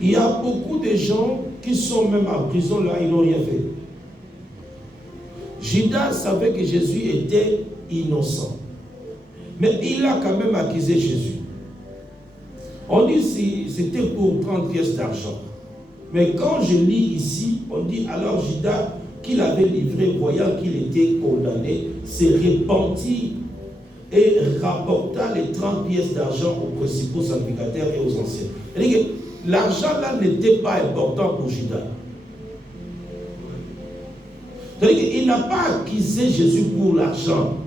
Il y a beaucoup de gens qui sont même en prison là, ils n'ont rien fait. Judas savait que Jésus était innocent. Mais il a quand même accusé Jésus. On dit que c'était pour 30 pièces d'argent. Mais quand je lis ici, on dit alors Judas, qu'il avait livré, voyant qu'il était condamné, s'est repenti et rapporta les 30 pièces d'argent aux principaux sacrificateurs et aux anciens. C'est-à-dire que l'argent là n'était pas important pour Judas. C'est-à-dire qu'il n'a pas accusé Jésus pour l'argent.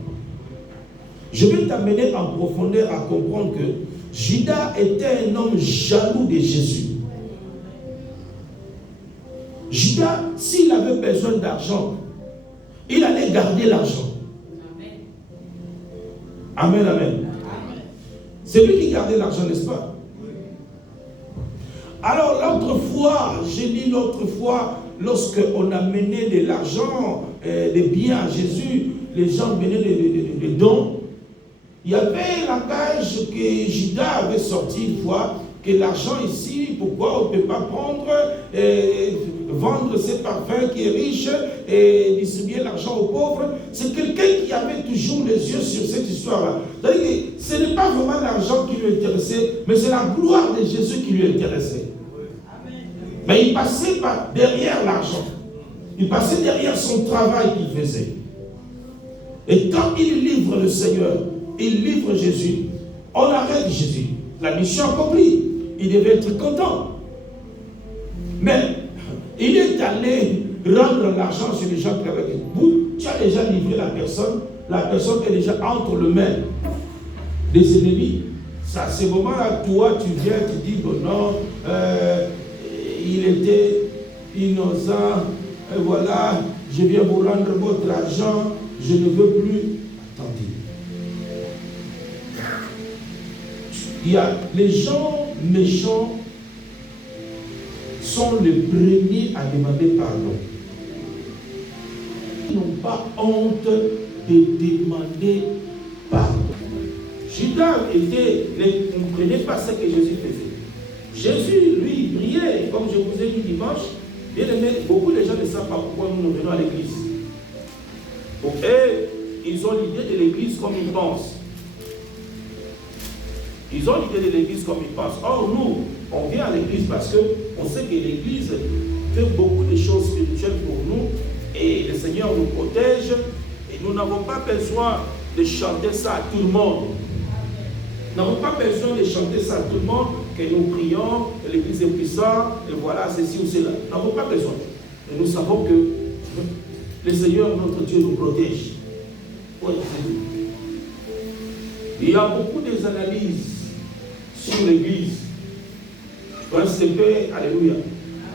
Je vais t'amener en profondeur à comprendre que Judas était un homme jaloux de Jésus. Judas, s'il avait besoin d'argent, il allait garder l'argent. Amen, amen. C'est lui qui gardait l'argent, n'est-ce pas? Alors l'autre fois, j'ai dit l'autre fois, lorsqu'on a mené de l'argent, des biens à Jésus, les gens menaient des dons. Il y avait la cage que Judas avait sorti une fois, que l'argent ici, pourquoi on ne peut pas prendre, vendre ses parfums qui est riche et distribuer l'argent aux pauvres. C'est quelqu'un qui avait toujours les yeux sur cette histoire-là. C'est-à-dire que ce n'est pas vraiment l'argent qui lui intéressait, mais c'est la gloire de Jésus qui lui intéressait. Mais il passait par derrière l'argent. Il passait derrière son travail qu'il faisait. Et quand il livre le Seigneur, il livre Jésus, on arrête Jésus. La mission accomplie. Il devait être content. Mais il est allé rendre l'argent sur les gens qui avaient des bouts. Tu as déjà livré la personne est déjà entre les mains des ennemis. C'est à ce moment-là, toi, tu viens, tu dis, bon non, il était innocent, et voilà, je viens vous rendre votre argent, je ne veux plus. Attendez. Il y a les gens méchants sont les premiers à demander pardon. Ils n'ont pas honte de demander pardon. Judas ne comprenait pas ce que Jésus faisait. Jésus, lui, priait, comme je vous ai dit dimanche. Bien aimé, beaucoup de gens ne savent pas pourquoi nous venons à l'église. Pour eux, ils ont l'idée de l'église comme ils pensent. Ils ont l'idée de l'église comme ils pensent. Or, nous, on vient à l'église parce qu'on sait que l'église fait beaucoup de choses spirituelles pour nous et le Seigneur nous protège et nous n'avons pas besoin de chanter ça à tout le monde. Nous n'avons pas besoin de chanter ça à tout le monde, que nous prions, que l'église est puissante, et voilà, ceci ou cela. Nous n'avons pas besoin. Et nous savons que le Seigneur, notre Dieu, nous protège. Oui, il y a beaucoup d'analyses sur l'église. CP, alléluia.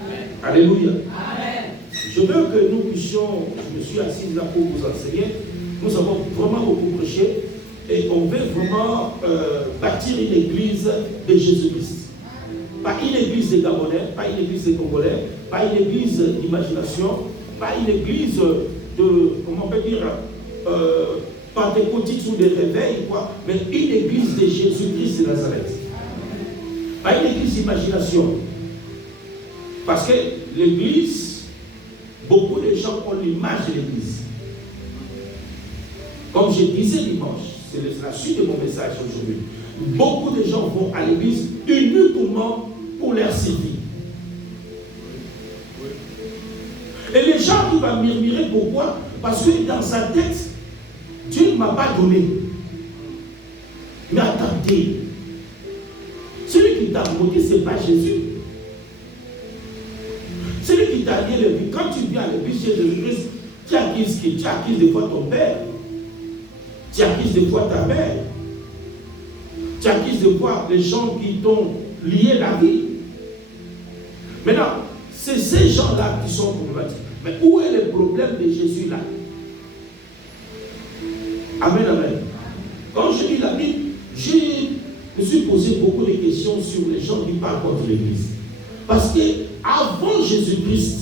Amen. Alléluia. Amen. Je veux que nous puissions, je me suis assis là pour vous enseigner, nous avons vraiment beaucoup prêché et on veut vraiment bâtir une église de Jésus-Christ. Pas une église des Gabonais, pas une église des Congolais, pas une église d'imagination, pas une église de, comment on peut dire, pentecôtique ou de réveil, quoi, mais une église de Jésus-Christ de Nazareth. Pas une église d'imagination. Parce que l'église, beaucoup de gens ont l'image de l'église. Comme je disais dimanche, c'est la suite de mon message aujourd'hui. Beaucoup de gens vont à l'église uniquement pour leur servir. Et les gens qui vont murmurer pourquoi? Parce que dans sa tête, Dieu ne m'a pas donné. Mais attendez, celui qui t'a maudit, ce n'est pas Jésus. Celui qui t'a dit, quand tu viens à l'église chez Jésus-Christ, tu acquises qui? Tu acquises des fois ton père. Tu acquises des fois ta mère. Tu acquises des fois les gens qui t'ont lié la vie. Maintenant, c'est ces gens-là qui sont problématiques. Mais où est le problème de Jésus là? Amen, amen. Quand je lis la Bible, je me suis posé beaucoup de questions sur les gens qui parlent contre l'Église. Parce qu'avant Jésus-Christ,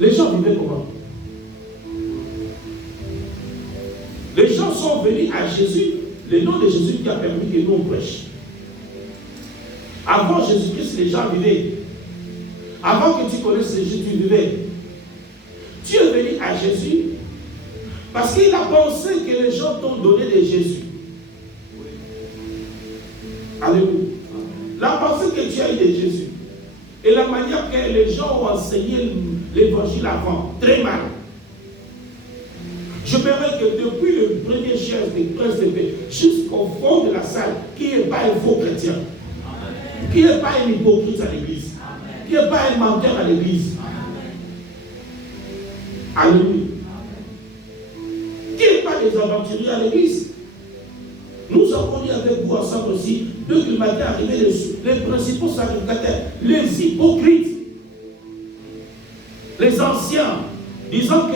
les gens vivaient comment? Les gens sont venus à Jésus, le nom de Jésus qui a permis que nous on prêche. Avant Jésus-Christ, les gens vivaient. Avant que tu connaisses Jésus, tu vivais. Tu es venu à Jésus parce qu'il a pensé que les gens t'ont donné de Jésus. Alléluia. La pensée que tu as eu de Jésus et la manière que les gens ont enseigné l'évangile avant, très mal. Je verrai que depuis le premier chaise des princes de paix jusqu'au fond de la salle, qui n'est pas un faux chrétien, qui n'est pas un hypocrite à l'église, qui n'est pas un menteur à l'église. Alléluia. Qui n'est pas des aventuriers à l'église. Nous avons dit avec vous ensemble aussi, dès que le matin arrivé, les principaux sacrificateurs, les hypocrites, les anciens, disant que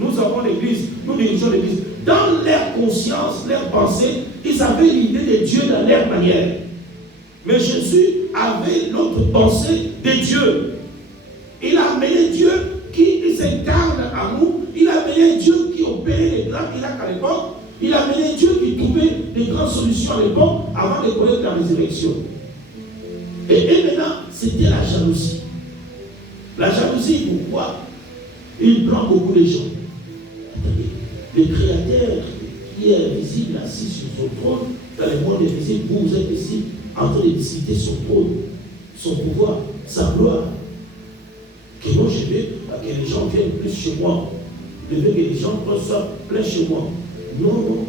nous avons l'église, nous dirigeons l'église. Dans leur conscience, leur pensée, ils avaient l'idée de Dieu dans leur manière. Mais Jésus avait l'autre pensée de Dieu. Il a amené Dieu qui s'incarne en nous. Il a amené Dieu qui opérait les grands miracles à l'époque. Il a amené Dieu qui trouvait des grandes solutions à l'époque avant de connaître la résurrection. Et maintenant, c'était la jalousie. La jalousie, pourquoi? Il prend beaucoup de gens. Le Créateur qui est invisible, assis sur son trône, dans le monde invisible, vous êtes ici en train de discuter son trône, son pouvoir, sa gloire. Que moi je veux que les gens viennent plus chez moi. Je veux que les gens soient pleins chez moi. Non, non.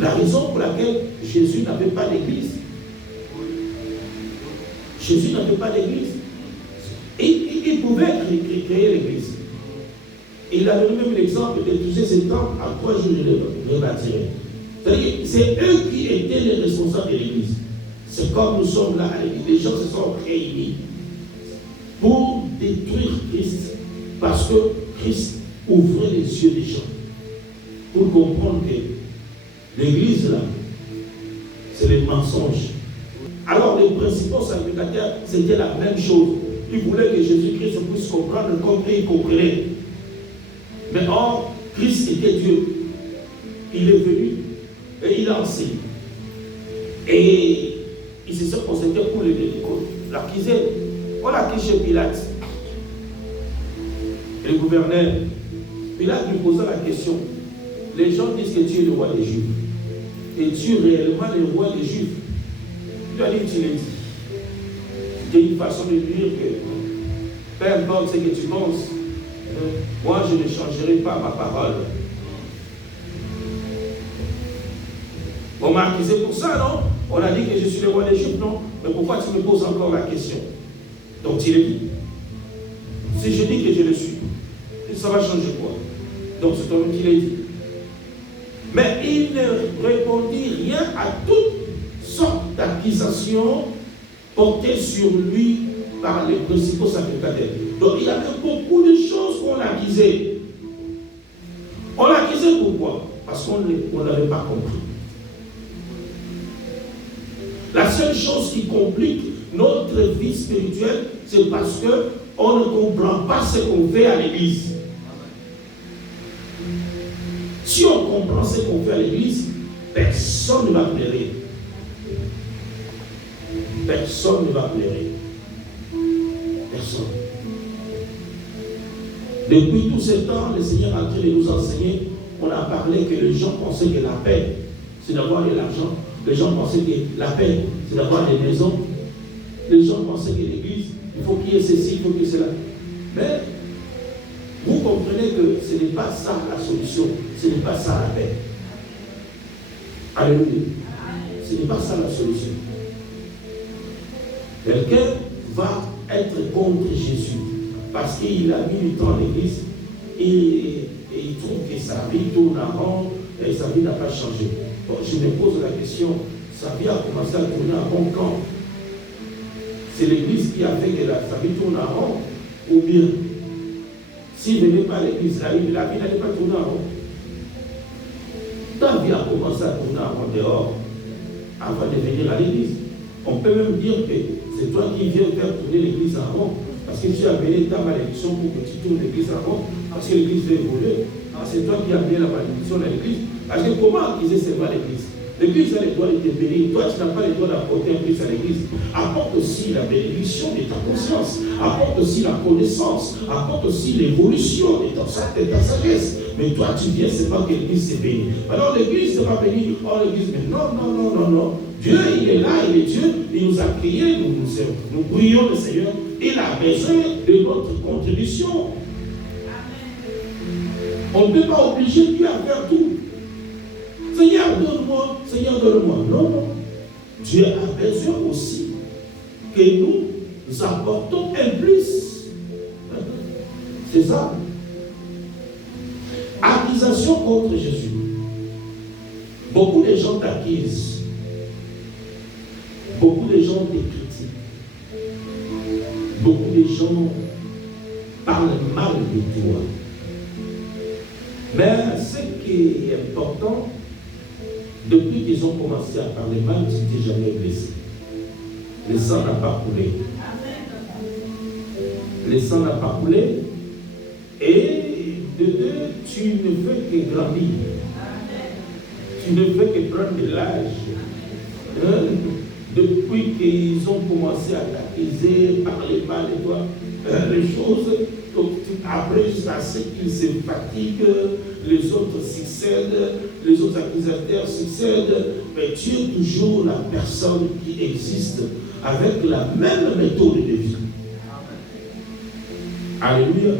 La raison pour laquelle Jésus n'avait pas d'église, Jésus n'avait pas d'église. Il pouvait créer l'église. Il a donné même l'exemple de tous ces temps, à 3 jours de le bâtirer. C'est-à-dire, c'est eux qui étaient les responsables de l'église. C'est comme nous sommes là à l'église. Les gens se sont réunis pour détruire Christ, parce que Christ ouvrait les yeux des gens pour comprendre que l'église là, c'est les mensonges. Alors les principaux sacrificateurs, c'était la même chose. Ils voulaient que Jésus-Christ puisse comprendre comme ils comprenaient. Mais or, Christ était Dieu. Il est venu et il a enseigné. Et ils se sont concentrés pour l'accuser. On l'a accusé chez Pilate. Et le gouverneur, Pilate lui posa la question. Les gens disent que tu es le roi des Juifs. Es-tu réellement le roi des Juifs? Tu as dit que tu l'as dit. C'était une façon de dire que peu importe ce que tu penses, moi je ne changerai pas ma parole. On m'a accusé pour ça, non? On a dit que je suis le roi des Juifs, non? Mais pourquoi tu me poses encore la question? Donc tu l'as dit. Si je dis que je le suis, ça va changer quoi? Donc c'est toi qui l'as dit. Mais il ne répondit rien à toutes sortes d'accusations portées sur lui par les principaux sacrificateurs. Donc il y avait beaucoup de choses qu'on accusait. On l'accusait pourquoi? Parce qu'on n'avait pas compris. La seule chose qui complique notre vie spirituelle, c'est parce qu'on ne comprend pas ce qu'on fait à l'église. Si on comprend ce qu'on fait à l'église, personne ne va pleurer. Personne ne va pleurer. Personne. Depuis tout ce temps, le Seigneur a en train de nous enseigner. On a parlé que les gens pensaient que la paix, c'est d'avoir de l'argent. Les gens pensaient que la paix, c'est d'avoir des maisons. Les gens pensaient que l'église, il faut qu'il y ait ceci, il faut qu'il y ait cela. Mais vous comprenez que ce n'est pas ça la solution. Ce n'est pas ça la paix. Alléluia. Ce n'est pas ça la solution. Quelqu'un va être contre Jésus parce qu'il a mis du temps à l'église et il trouve que sa vie tourne en rond et sa vie n'a pas changé. Bon, je me pose la question, sa vie a commencé à tourner en rond quand? C'est l'église qui a fait que sa vie tourne en rond, ou bien s'il ne venait pas à l'église, la vie n'allait pas tourner en rond. Ta vie a commencé à tourner en rond dehors avant de venir à l'église. On peut même dire que c'est toi qui viens faire tourner l'église en rond, parce que tu as amené ta malédiction pour que tu tournes l'église en rond, parce que l'église veut évoluer. C'est toi qui as amené la malédiction à l'église. Parce que comment accuser seulement l'église? L'église a le droit de te bénir. Toi, tu n'as pas le droit d'apporter un plus à l'église. Apporte aussi la bénédiction de ta conscience. Apporte aussi la connaissance. Apporte aussi l'évolution de ta sagesse. Mais toi, tu viens, c'est pas que l'église s'est bénie. Alors l'église ne va pas bénir. Oh, l'église, mais non. Dieu, il est là, il est Dieu. Il nous a créés, nous prions le Seigneur. Il a besoin de notre contribution. On ne peut pas obliger Dieu à faire tout. Seigneur, donne-moi, Seigneur, donne-moi. Non. Dieu a besoin aussi que nous apportons un plus. C'est ça. Accusation contre Jésus. Beaucoup de gens t'accusent. Beaucoup de gens te critiquent. Beaucoup de gens parlent mal de toi. Mais ce qui est important, depuis qu'ils ont commencé à parler mal, tu n'es jamais blessé. Le sang n'a pas coulé. Le sang n'a pas coulé. Et de deux, tu ne fais que grandir. Tu ne fais que prendre de l'âge. Depuis qu'ils ont commencé à t'accuser, parler mal de toi, les choses, après, jusqu'à ce qu'ils se fatiguent, les autres succèdent, les autres accusateurs succèdent, mais tu es toujours la personne qui existe avec la même méthode de vie. Alléluia.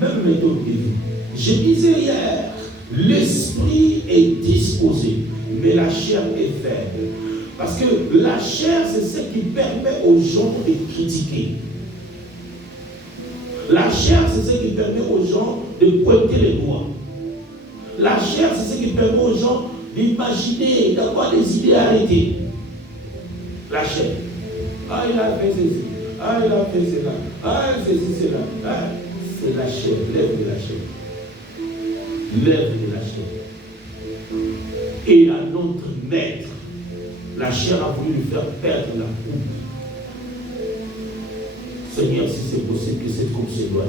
Même méthode de vie. Je disais hier, l'esprit est disposé, mais la chair est faible. Parce que la chair, c'est ce qui permet aux gens de critiquer. La chair, c'est ce qui permet aux gens de pointer les doigts. La chair, c'est ce qui permet aux gens d'imaginer, d'avoir des idées arrêtées. La chair. Ah, il a fait ceci. Ah, il a fait cela. Ah, ceci, cela. Ah, c'est la chair, l'œuvre de la chair. L'œuvre de la chair. Et à notre maître, la chair a voulu lui faire perdre la coupe. Seigneur, si c'est possible que cette coupe s'éloigne.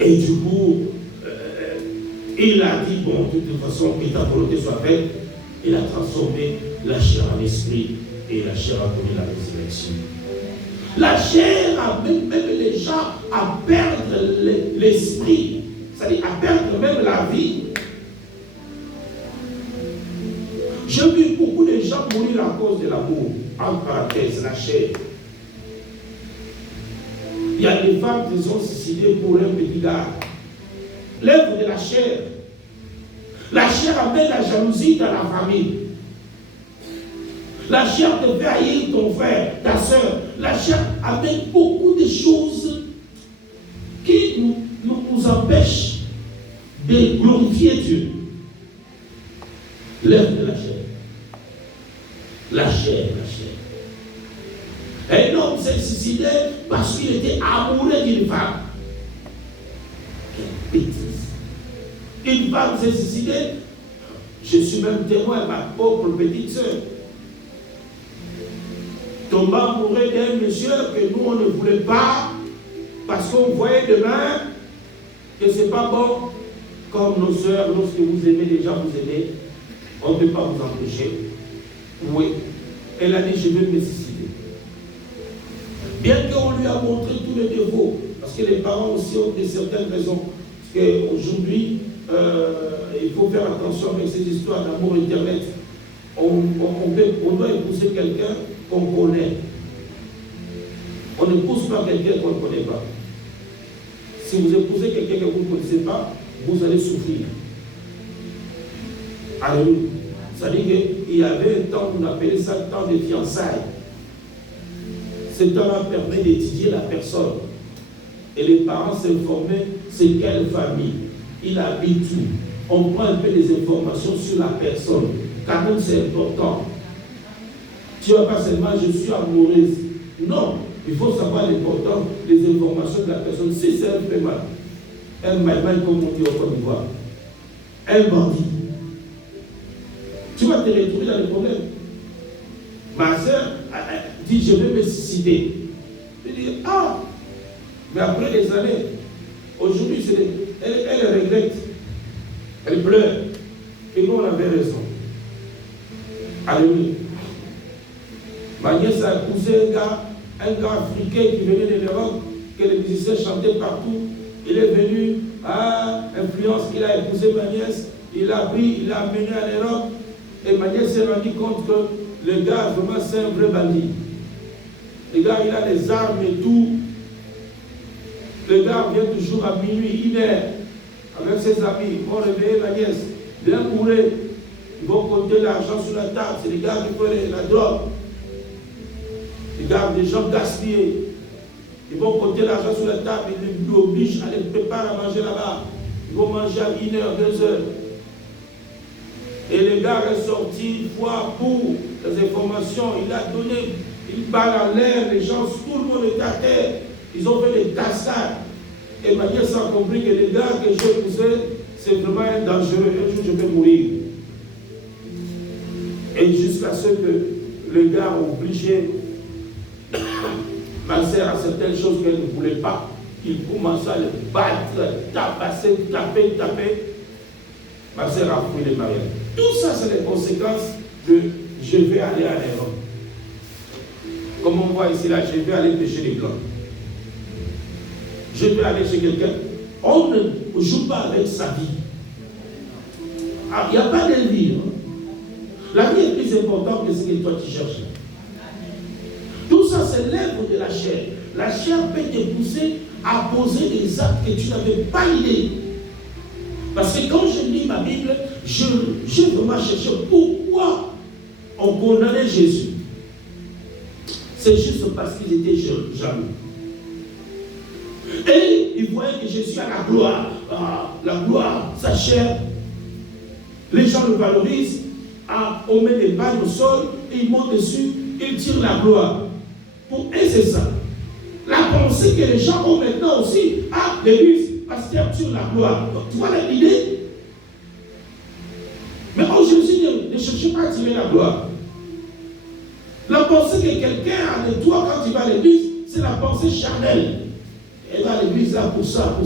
Et du coup, il a dit, bon, de toute façon, que ta volonté soit faite. Il a transformé la chair en esprit et la chair a donné la résurrection. La chair amène même les gens à perdre l'esprit, c'est-à-dire à perdre même la vie. J'ai vu beaucoup de gens mourir à cause de l'amour, en parenthèse, la chair. Il y a des femmes qui sont suicidées pour un petit gars. L'œuvre de la chair. La chair amène la jalousie dans la famille. La chair te fait haïr ton frère, ta soeur. La chair amène beaucoup de choses qui nous empêchent de glorifier Dieu. L'œuvre de la chair. La chair. Un homme s'est suicidé parce qu'il était amoureux d'une femme. Quelle bêtise. Une femme s'est suicidée. Je suis même témoin, ma pauvre petite soeur. Tomba amoureux d'un monsieur que nous on ne voulait pas parce qu'on voyait demain que ce n'est pas bon. Comme nos soeurs, lorsque vous aimez les gens, vous aimez, on ne peut pas vous empêcher. Oui. Elle a dit, je veux me suicider. Bien qu'on lui a montré tous les défauts, parce que les parents aussi ont de certaines raisons. Parce qu'aujourd'hui, il faut faire attention avec ces histoires d'amour Internet. On doit épouser quelqu'un qu'on connaît. On n'épouse pas quelqu'un qu'on ne connaît pas. Si vous épousez quelqu'un que vous ne connaissez pas, vous allez souffrir. Alléluia. C'est-à-dire qu'il y avait un temps, on appelait ça le temps de fiançailles. Ce temps-là permet d'étudier la personne. Et les parents s'informaient, c'est quelle famille, il habite où. On prend un peu des informations sur la personne. Quand même, c'est important. Tu ne vas pas seulement, je suis amoureuse. Non, il faut savoir l'importance des informations de la personne. Si c'est un peu mal, un maïmaï, comme on dit au Côte d'Ivoire, un bandit, tu vas te retrouver dans le problème. Ma soeur dit, je vais me suicider. Je dis, ah, mais après des années, aujourd'hui, elle regrette. Alléluia. Ma nièce a épousé un gars africain qui venait de l'Europe, que les musiciens chantaient partout. Il est venu à influence, il a épousé ma nièce, il a pris, il l'a amené en Europe. Et ma nièce s'est rendu compte que le gars, vraiment, c'est un vrai bandit. Le gars, il a des armes et tout. Le gars vient toujours à minuit, 1 heure, avec ses amis. Ils vont réveiller ma nièce. Viens courir. Ils vont compter l'argent sur la table. C'est les gars qui font la drogue. Ils gardent des gens gaspillés. Ils vont compter l'argent sur la table. Ils lui obligent à les préparer à manger là-bas. Ils vont manger à 1 heure, 2 heures. Et le gars est sorti une fois pour les informations. Il a donné une balle en l'air. Les gens, tout le monde était à terre. Ils ont fait des cassades. Et ma nièce a compris que le gars que j'ai poussé, c'est vraiment un dangereux. Un jour, je vais mourir. Et jusqu'à ce que le gars a obligé ma sœur à certaines choses qu'elle ne voulait pas. Il commençait à le battre, tabasser, taper. Ma sœur a pris les mariages. Tout ça, c'est les conséquences de je vais aller à l'Europe. Comme on voit ici, là, je vais aller pêcher les blancs. Je vais aller chez quelqu'un. On ne joue pas avec sa vie. Il n'y a pas de vie. La vie est plus importante que ce que toi tu cherches. Tout ça, c'est l'œuvre de la chair. La chair peut te pousser à poser des actes que tu n'avais pas idée. Parce que quand je lis ma Bible, j'ai vraiment cherché pourquoi on condamnait Jésus. C'est juste parce qu'il était jaloux. Et il voyait que Jésus a la gloire. La gloire, sa chair. Les gens le valorisent. On met des balles au sol et ils montent dessus. Ils tirent la gloire. Pour eux, c'est ça. La pensée que les gens ont maintenant aussi à l'église, parce qu'ils tirent la gloire. Donc, tu vois l'idée? Mais Jésus ne cherchez pas à tirer la gloire. La pensée que quelqu'un a de toi quand il va à l'église, c'est la pensée charnelle. Elle va à l'église là pour ça.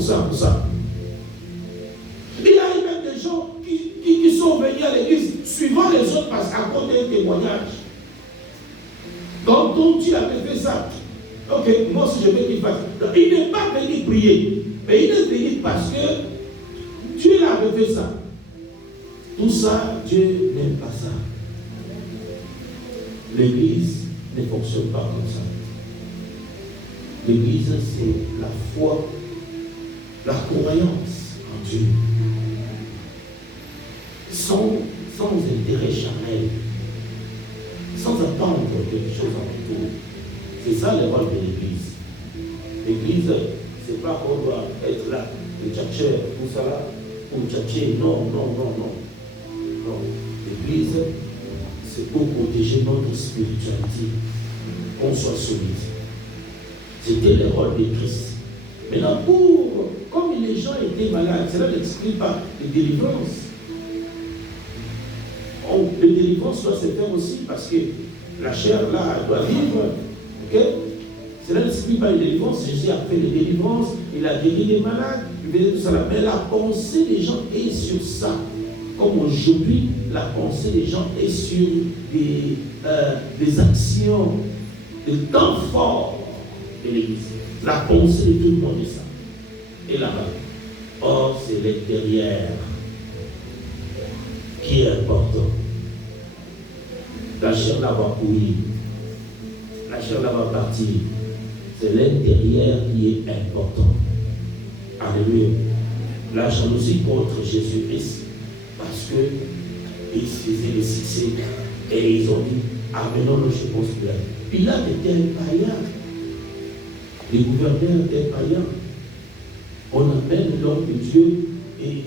Il y a même des gens qui sont venus à l'église suivant les autres parce qu'à cause d'un témoignage. Donc tu avais fait ça. Ok, moi aussi je veux qu'il fasse. Donc, il n'est pas venu prier, mais il est venu parce que Dieu avait fait ça. Tout ça, Dieu n'aime pas ça. L'église ne fonctionne pas comme ça. L'église, c'est la foi, la croyance en Dieu. Sans intérêt charnel. Sans attendre quelque chose en retour. C'est ça le rôle de l'église. L'église, c'est pas qu'on doit être là, le tchatcher, tout ça là, pour tchatcher. Non. L'église, c'est pour protéger notre spiritualité, qu'on soit solide. C'était le rôle de Christ. Maintenant, comme les gens étaient malades, cela n'explique pas les délivrances. Les délivrances doivent se faire aussi parce que la chair là doit vivre. Okay? Cela n'explique pas les délivrances. Jésus a fait les délivrances, il a guéri les malades, il faisait tout ça. Mais la pensée des gens est sur ça. Comme aujourd'hui, la pensée des gens est sur des actions, des temps forts de l'Église. La pensée de tout le monde est ça. Et là-bas. Or, c'est l'intérieur qui est important. La chair là va courir. La chair là va partir. C'est l'intérieur qui est important. Alléluia. La jalousie contre Jésus-Christ. Parce qu'ils faisaient le succès. Et ils ont dit, amenons-le chez Pilate. Pilate était un païen. Les gouverneurs étaient païens. On amène l'homme de Dieu et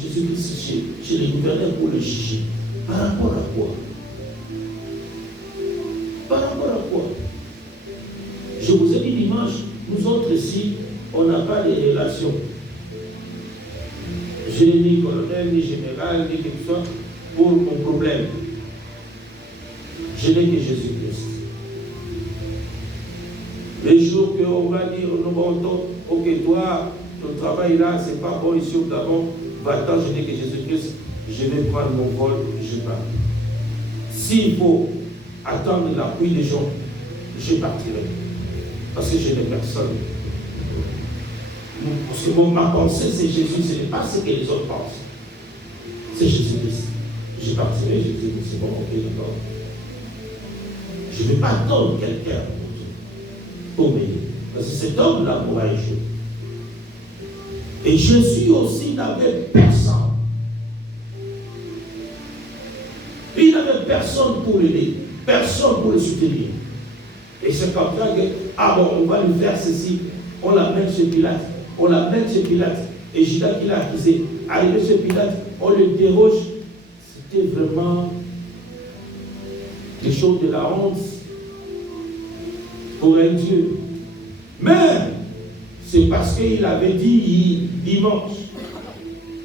Jésus-Christ chez les gouverneurs pour le juger. Par rapport à quoi? Par rapport à quoi? Je vous ai dit dimanche, nous autres ici, on n'a pas de relations. Je n'ai ni colonel, ni général, ni quelque chose pour mon problème. Je n'ai que Jésus-Christ. Les jours qu'on va dire, ok, toi, ton travail là, c'est pas bon ici au Gabon, va-t'en, je n'ai que Jésus-Christ, je vais prendre mon vol, je pars. s'il faut attendre l'appui des gens, je partirai. Parce que je n'ai personne. Parce que ma pensée, c'est Jésus, ce n'est pas ce que les autres pensent. C'est Jésus-Christ. Je partirai, je dis, c'est bon, ok, d'accord. Je ne vais pas attendre quelqu'un pour m'aider. Parce que cet homme-là pourra échouer. Et Jésus aussi n'avait personne. Il n'avait personne pour l'aider, personne pour le soutenir. Et c'est comme ça que, ah bon, on va lui faire ceci, on l'amène chez Pilate, on l'amène chez Pilate. Et Judas qui l'a accusé, arrivé chez Pilate, on l'interroge. C'était vraiment des choses de la honte pour un Dieu. Mais c'est parce qu'il avait dit dimanche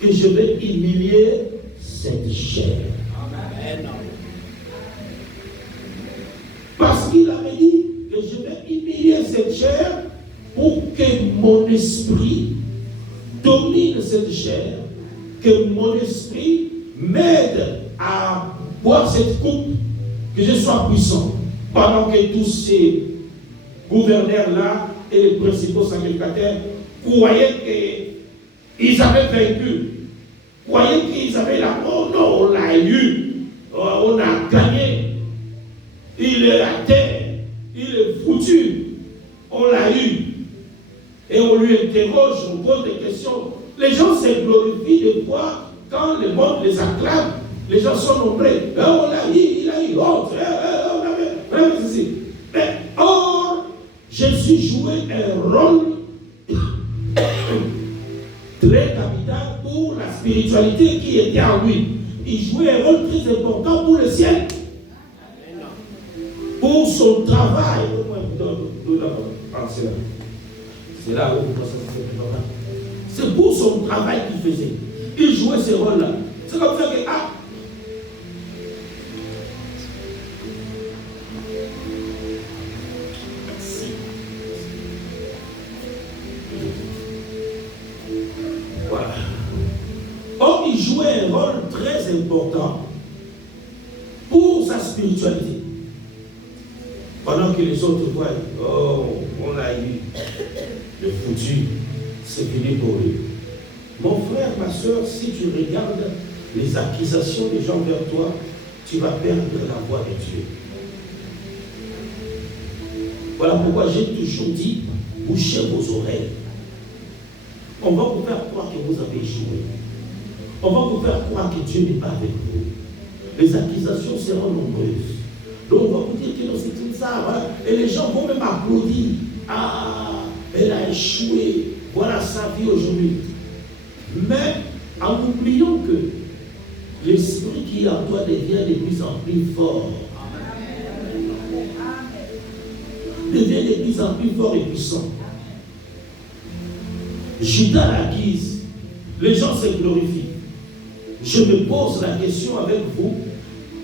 que je vais humilier cette chair. Amen. Parce qu'il avait dit que je vais humilier cette chair pour que mon esprit domine cette chair, que mon esprit m'aide à boire cette coupe, que je sois puissant, pendant que tous ces gouverneurs-là et les principaux sacrificateurs croyaient qu'ils avaient vaincu, croyaient qu'ils avaient la mort. Non, on l'a eu, on a gagné, il est à terre, il est foutu, on l'a eu. Et on lui interroge, on pose des questions. Les gens se glorifient de fois quand le monde les acclame. Les gens sont nombreux. On l'a eu, il a eu honte. Mais or, Jésus jouait un rôle très capital pour la spiritualité qui était en lui. Il jouait un rôle très important pour le ciel. Pour son travail. C'est là où c'est pour son travail qu'il faisait. Il jouait ce rôle-là. C'est comme ça que voilà. Or, il jouait un rôle très important pour sa spiritualité. Pendant que les autres voient, oh, on a eu le foutu, c'est fini pour lui. Mon frère, ma soeur, si tu regardes les accusations des gens vers toi, tu vas perdre la voix de Dieu. Voilà pourquoi j'ai toujours dit, bouchez vos oreilles. On va vous faire croire que vous avez échoué. On va vous faire croire que Dieu n'est pas avec vous. Les accusations seront nombreuses. Donc on va vous dire que c'est tout ça, voilà. Et les gens vont même applaudir. Ah, elle a échoué. Voilà sa vie aujourd'hui. Mais en oubliant que l'esprit qui est en toi devient de plus en plus fort. Devient de plus en plus fort et puissant. Judas l'acquise. Les gens se glorifient. Je me pose la question avec vous.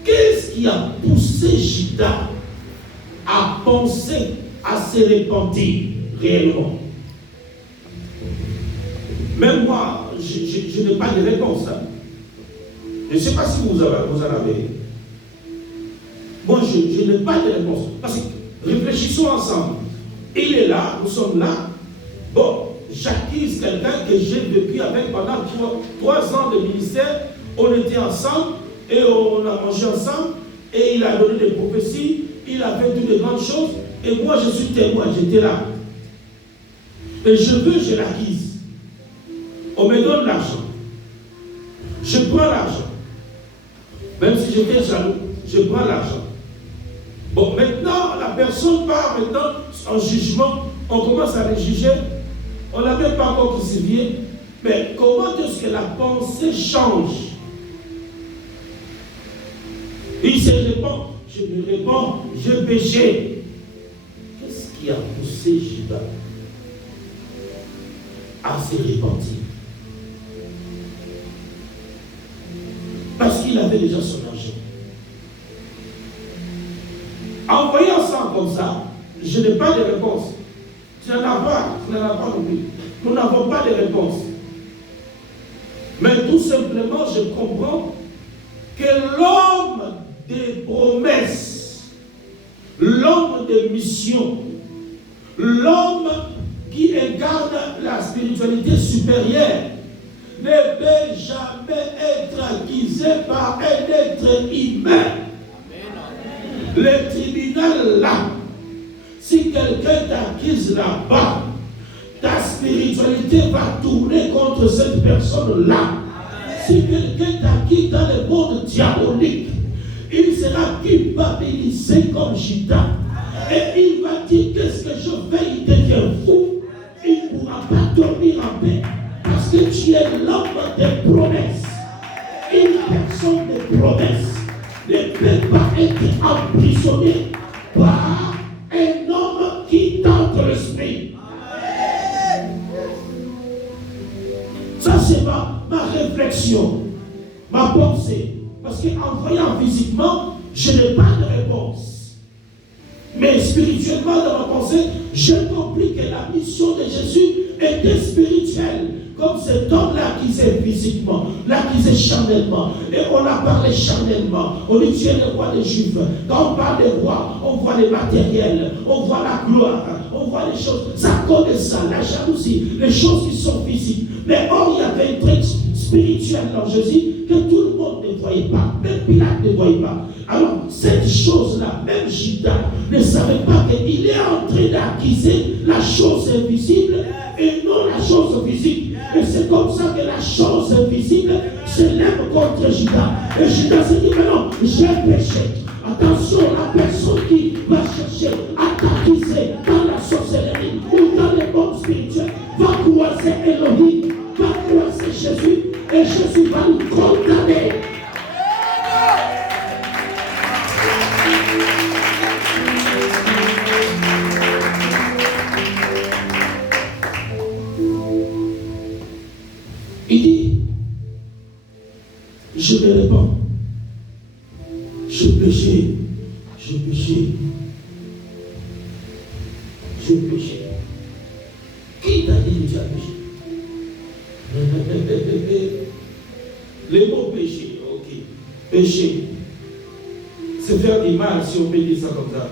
Qu'est-ce qui a poussé Judas à penser à se repentir réellement? Même moi, je n'ai pas de réponse. Hein. Je ne sais pas si vous en avez. Moi, je n'ai pas de réponse. Parce que réfléchissons ensemble. Il est là, nous sommes là. Bon, j'accuse quelqu'un que j'ai vécu avec pendant 3 ans de ministère. On était ensemble. Et on a mangé ensemble, et il a donné des prophéties, il a fait toutes les grandes choses, et moi je suis témoin, j'étais là. Et je l'acquise. On me donne l'argent. Je prends l'argent. Même si j'étais jaloux, je prends l'argent. Bon, maintenant, la personne part maintenant en jugement, on commence à les juger, on n'a même pas encore crucifié, mais comment est-ce que la pensée change? Il se répond, je me réponds, je péchais. Qu'est-ce qui a poussé Judas à se repentir? Parce qu'il avait déjà son argent. En voyant ça comme ça, je n'ai pas de réponse. Tu n'en as pas non plus. Nous n'avons pas de réponse. Mais tout simplement, je comprends que l'homme des promesses de mission. L'homme qui incarne la spiritualité supérieure ne peut jamais être accusé par un être humain. Le tribunal là, si quelqu'un t'accuse là-bas, ta spiritualité va tourner contre cette personne-là. Si quelqu'un t'accuse dans le monde diabolique, il sera culpabilisé comme Judas. Et il va dire, qu'est-ce que je fais? Il devient fou. Il ne pourra pas dormir en paix. Parce que tu es l'homme des promesses. Une personne de promesses ne peut pas être emprisonnée par un homme qui tente l'esprit. Ça, c'est ma réflexion, ma pensée. Parce qu'en voyant physiquement, je n'ai pas de réponse. Mais spirituellement, dans ma pensée, j'ai compris que la mission de Jésus était spirituelle. Comme cet homme-là qui s'est physiquement, l'accusé charnellement. Et on a parlé charnellement. On dit tu es le roi des Juifs. Quand on parle des rois, on voit les matériels, on voit la gloire, on voit les choses. Ça connaît ça, la jalousie, les choses qui sont physiques. Mais or, il y avait une trait spirituelle dans Jésus que tout le monde ne voyait pas. Même Pilate ne voyait pas. Alors, cette chose-là, même Judas ne savait pas qu'il est en train d'accuser la chose invisible et non la chose physique. Et c'est comme ça que la chose invisible se lève contre Judas. Et Judas se dit, mais non, j'ai péché. Attention, la personne qui va chercher à t'accuser dans la sorcellerie ou dans les mondes spirituels va croiser Elohim, va croiser Jésus, et Jésus va nous condamner. Il dit, je me réponds, je péché. Qui t'a dit que tu as péché? Les mots péché, ok. Péché, c'est faire du mal, si on peut dire ça comme ça.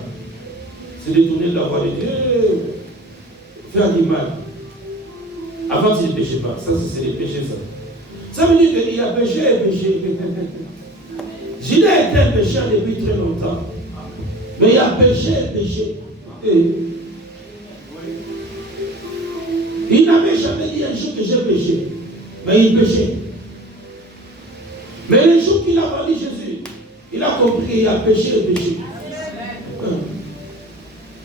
C'est détourner de la voie de Dieu. Faire du mal. Avant, tu ne péchais pas. Ça, c'est les péchés, ça. Ça veut dire qu'il y a péché et péché. Judas était un pécheur depuis très longtemps. Mais il y a péché et péché. Il n'avait jamais dit un jour que j'ai péché. Mais il péchait. Mais le jour qu'il a vendu Jésus, il a compris qu'il y a péché et péché.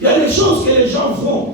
Il y a des choses que les gens font.